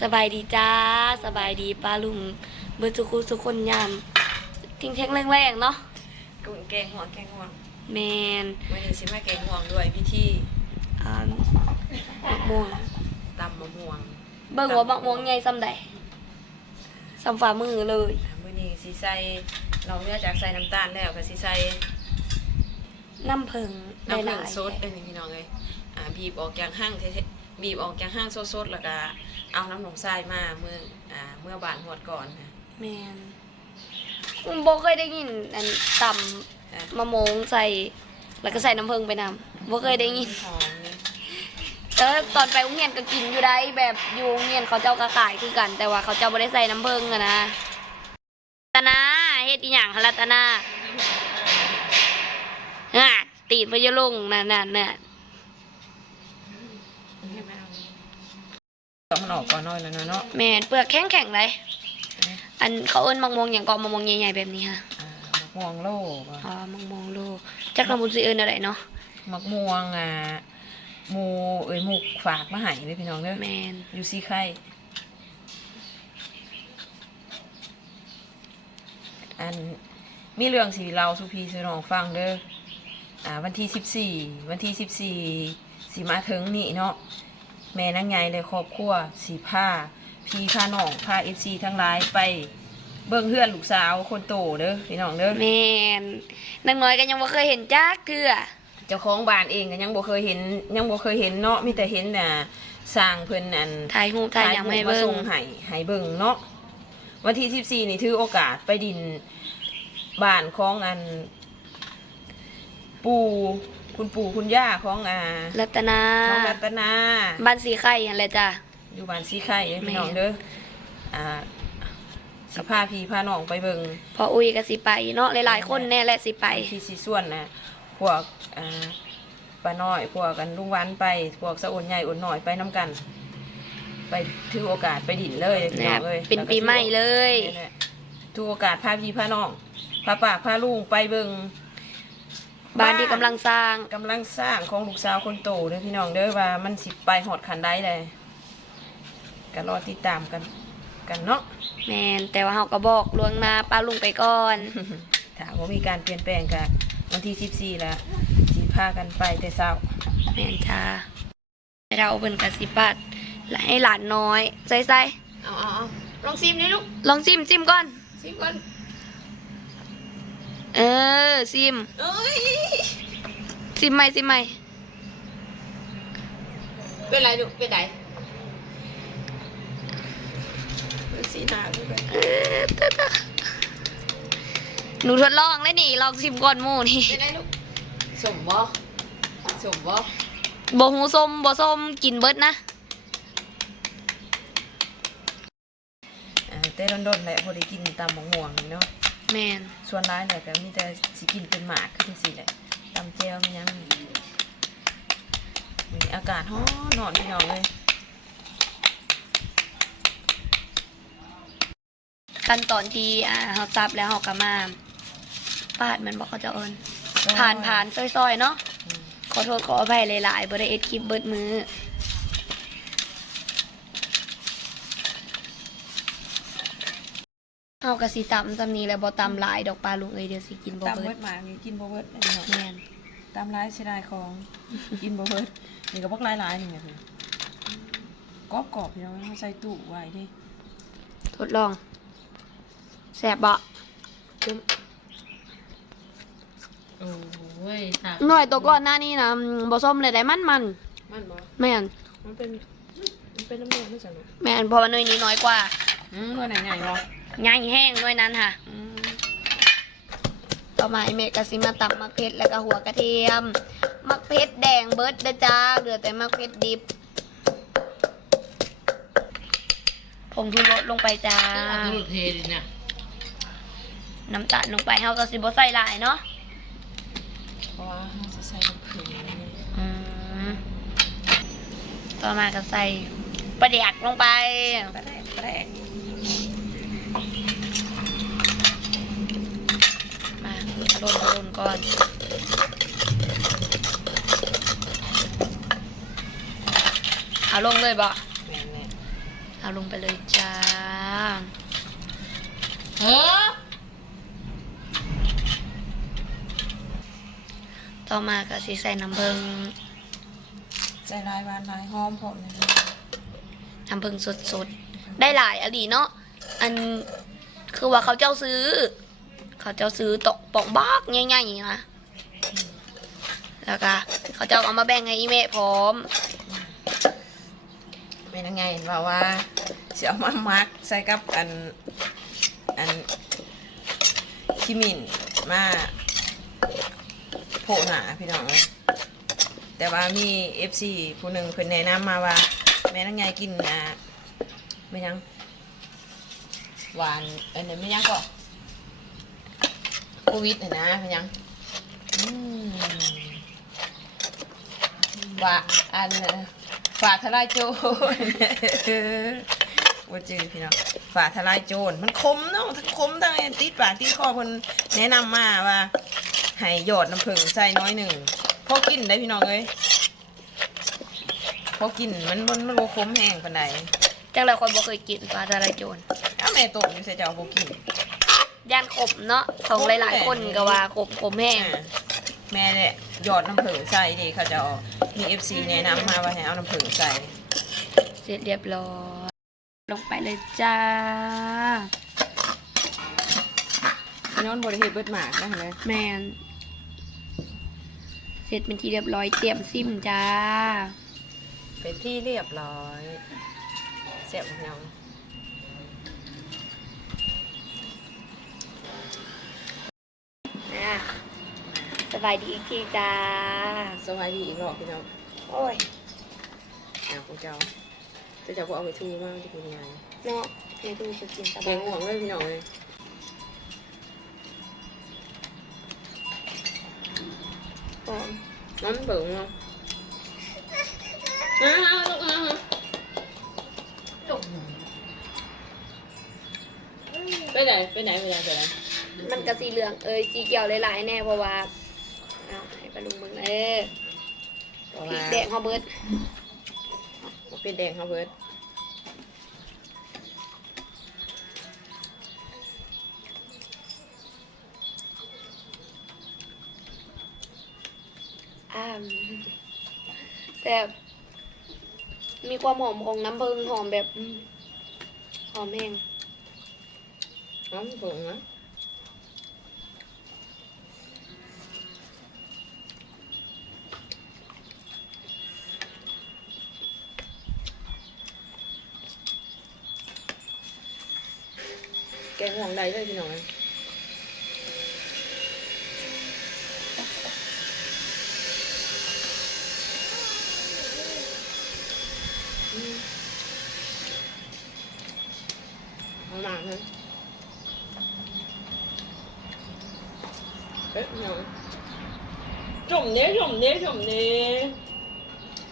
สบายดีจ้า สบายดีป้าลุงเบอร์ทุกคนทุกคนยามทิ้งเทงแรงๆเนาะกุ้งแกงห่วงแกงห่วงแมนวันนี้ชิมมาแกงห่วงด้วยพี่ที่อ่าบักม่วงตำมะม่วง เบิ่งว่าบักม่วงใหญ่ซ้ำใดซ้ำฝ่ามือเลยอ่ามื้อนี้สิใส่เราเนื้อจากใส่น้ำตาลแล้วก็สิใส่น้ำผึ้งน้ำหผึ้ลางยสดเอ้ยนี่พี่น้องเอ้ยอ่าบีบออกจากห้างเทๆ บีบออกจากห้างสดๆแล้วก็เอาน้ำหนองทรายมาเมื่ออ่าเมื่อบานหวดก่อนนะๆแมนอุ้มบ่เคยได้ยินอันตอะำมะม่วงใส่ แล้วก็ใส่น้ำผึ้งไปนำบ่เคยได้ยินหอมเลยแต่ว่าตอนไปโรงเรียนก็กินอยู่ได้แบบอยู่โรงเรียนเขาเจ้าก็ขายคือกัน แต่ว่าเขาเจ้าไม่ได้ใส่น้ำผึ้งอะนะรัตนาเฮ็ดอีหยังคะรัตนาอะตีนพยาลุงนั่นนั่นน่ะ องมันออกก่อนหน้อยแล้วนะเนาะแม่นเปลือกแข็งแข็งๆเลยอันเขาเอิ้นมังมวงอย่างกอมะม่วงใหญ่ๆแบบนี้ค่ะอ่ามะม่วงโลกอ๋อมังมวงโลจักรบุญสิเอิ้นอะไรเนาะมะม่วงอ่าหมูเอ้ยหมูฝากมาให้เลยพี่น้องเด้อแม่นอยู่ซีไข่อันมีเรื่องสีเราสุพีสุนองฟังเด้ออ่าวันที่สิบสี่วันที่สิบสี่สีมาถึงนี่เนาะ แม่นางไงเลยครอบครัวสีผ้าพี่พาน้องพาเอฟซีทั้งหลายไปเบิ่งเพื่อนลูกสาวคนโตเด้อพี่น้องเด้อแม่นนางน้อยก็ยังบ่เคยเห็นจักเทื่อเจ้าของบ้านเองก็ยังบ่เคยเห็นยังบ่เคยเห็นเนาะมีแต่เห็นน่ะสร้างเพิ่นอันถ่ายรูปถ่ายหยังมาให้มาเบิ่ส่งงให้ให้เบิ่งเนาะวันที่สิบสี่นี่ถือโอกาสไปดินบ้านของอันปู่ คุณปู่คุณย่าของอ่ารัตนาของรัตนาบ้านสีไข่หั่นแหละจ้ะอยู่บ้านซีไข่เด้อพี่น้องแม่เด้ออ่าสิพาพี่พาน้องไปเบิ่งพออุ้ยก็สิไปเนาะหลายๆคนแน่แหละสิไปที่สิส่วนนะพวกอ่าป้าน้อยพวกกันลุงวันไปพวกสะโอนใหญ่โอนหน่อยไปน้กัน ไปถือโอกาสไปดินเลยพี่น้องเลยเป็นปีใหม่เลยนั่นแหละถือโอกาสพาพี่พาน้องพาปากพาลุงไปเบิ่ง บ้านที่กำลังสร้างกำลังสร้างของลูกสาวคนโตเด้อพี่น้องเด้อว่ามันสิไปหอดขันได้เลยก็รอติดตามกันกันเนาะแมนแต่ว่าเฮาก็บอกล่วงหน้าป้าลุงไปก่อนถ้าว่ามีการเปลี่ยนแปลงกันวันที่สิบสี่แล้วสิพากันไปแต่เช้าแมนจ้าเราเพิ่นก็สิปัดและให้หลานน้อยใส่ใส่เอาเอาเอาลองซิมนี่ลูกลองซิมซิมก่อนซิมก่อน เออ ซิม เอ้ยซิมใหม่ซิมใหม่เป็นไรลูกเป็นไรเป็นสีหน้าลูกเป็นเออตะตะหนูทดลองเลยนี่ ลองซิมก่อนหมู่นี่ไรลูกสมบ่สมบ่บ่หูส้มบ่ส้มกินเบิดนะอ่าแต่โดนๆแหละพอได้กินตามหมองม่วงนี่เนาะ แมนส่วนร้ายเนี่ยก็มีแต่สิกินเป็นหมากคือจังซี่แหละตำเจียวมันยังมีอากาศฮ้อนอนพี่น้องเลยขั้นตอนที่อ่าเฮาซับแล้วเฮาก็มาปาดแมันบอกเขาจะเอิ้นผ่านผ่านซอยๆเนาะอืมขอโทษขออภัยหลายๆบ่ได้เอ็ดคลิปเบิดมือ เฮาก็สิตำซำนี้แหล้วบ่ตำหลายดอกปลาลุงเอ้ยเดี๋ยวสิกินบ่ตามเบิเบิดดหมากนี่กินบ่เบิดนะพี่น้องแม่นตามร้ายเสียดายของ กินบ่เบิดนี่ก็พวกหลายๆนี่ไงพี่กรอบกรอบๆพี่น้องเอาใส่ตู้ไว้ดิทดลองแซ่บบ่จุ๊บโอ้ยตาหน่อยตัวก่อนหน้านี้นะอืมบ่ส้มเลยได้มันมันมันบ่ๆแม่นมันเป็น มันเป็นน้ำมันไม่ใช่หรอแม่นเพราะว่าหน่วยนี้น้อยกว่า อืมตัวไหนใหญ่บ่ ใหญ่แห้งหน่วยนั้นค่ะอืมต่อมาไอเมกะสิมาตับมักเพชรแล้วก็หัวกระเทียม มักเพชรแดงเบิดเด้อจ้าเหลือแต่มักเพชรดิบผงทูรสลงไปจ้าดูเทดิเนี่ยน้ำตาลลงไปเฮาก็สิบ่ใส่หลายเนาะเพราะว่าเราจะใส่น้ำผึ้งนี่อืมต่อมาก็ใส่ปลาแดกลงไปแปลกแปลกมาโรนโรนก่อนเอาลงเลยบ่แม่นแน่เอาลงไปเลยจ้าเออต่อมาก็สิใส่น้ำเพิงใส่ลายหวานลายหอมพร้อมนะคะน้ำเพิงสดๆ ได้หลายอดีเนาะ อันคือว่าเขาเจ้าซื้อ เขาเจ้าซื้อตกปองบักง่ายๆนะแล้วก็เขาเจ้าเอามาแบ่งให้อีเมะพร้อมเป็นยังไงเห็นว่าว่าสิเอามามักใส่กับอันอันขี้มินมาโผล่หนาพี่น้องเลยแต่ว่ามี FC ผู้หนึ่งเพิ่นแนะนำมาว่า แม่นังไงกินอะไม่ยังหวานอันนี้ไม่ยังก็ โควิดน่ะนะไม่ยังอืมว่าอันน่ะฝาทลายโจรว่าจือพี่น้องฝาทลายโจรมันคมเนาะทั้งคมทั้งไอ้ติดปากติดคอเพิ่นแนะนำมาว่าให้หยอดน้ำผึ้งใส่น้อยหนึ่งพอกินได้พี่น้องเอ้ยพอกินมันมันมันบ่คมแห้งปานใดจังเลยคนบ่เคยกินปลาทะเลโจรอ้าวแม่ตกอยู่ใส่เจ้าบ่กิน ย่านขมเนาะของหลายๆคนก็ว่าขมขมแห้งอ่าแม่เนี่ยหยอดน้ำผึ้งใส่ดิเขาจะเอามี FC แนะนำมาว่าให้เอาน้ำผึ้งใส่ เสร็จเรียบร้อย ลงไปเลยจ้าย้อนบริเหตุเบิดหมากนะเห็นไหมแมนเสร็จเป็นที่เรียบร้อยเตรียมซิมจ้า เป็นที่เรียบร้อยเสียบเงา อะสบายดีอีกทีจ้าสวัสดีอีกรอบพี่น้องโอ้ยอ่าพวกเจ้าเจ้าเจ้าก็เอาไปทูมากจะเป็นยังไงเนาะไม่ดูจะกินสแกบายงห่วงเลยพี่น้องเลยหอมน้ำเบิ่งเนาะอ้าวลูกอ้าวไปไหนไปไหนไปไหนไปไหน มันกะสีเหลืองเอ้ยสีเขียวหลายๆแน่เพราะว่าเอาให้ปลาลุงมึงเออเพราะพริว่ากแดงเขาเบิดเป็นแดงเขาเบิดอ่าแต่มีความหอมของน้ำผึ้งหอมแบบอืมหอมแห้งน้ำเบิ่งนะ กงห่วงใดเลยพี่น้องเลยเอามาเลยเอ๊ะยังจมเนี้ยจมเนี้ยจมเนี้ย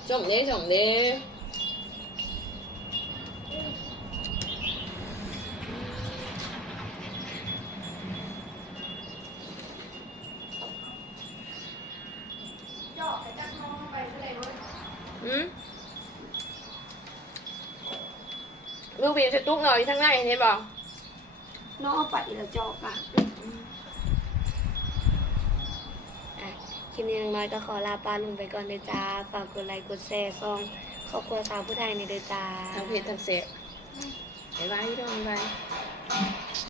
จมเนี้ยจมเนี้ย อืม ลูกบีบใส่ตุ๊กหน่อยทั้งในเห็นบ่น้องเอาปัดอีกแล้วจอกอะอะคลิปนี้น้อยๆก็ขอลาปลาลุงไปก่อนเลยจ้า ฝากกดไลค์กดแชร์ซองครอบครัวสาวผู้ไทยในเด้อจ้าทั้งเพชรทั้งเสะบ๊ายบายพี่น้องบ๊ายบาย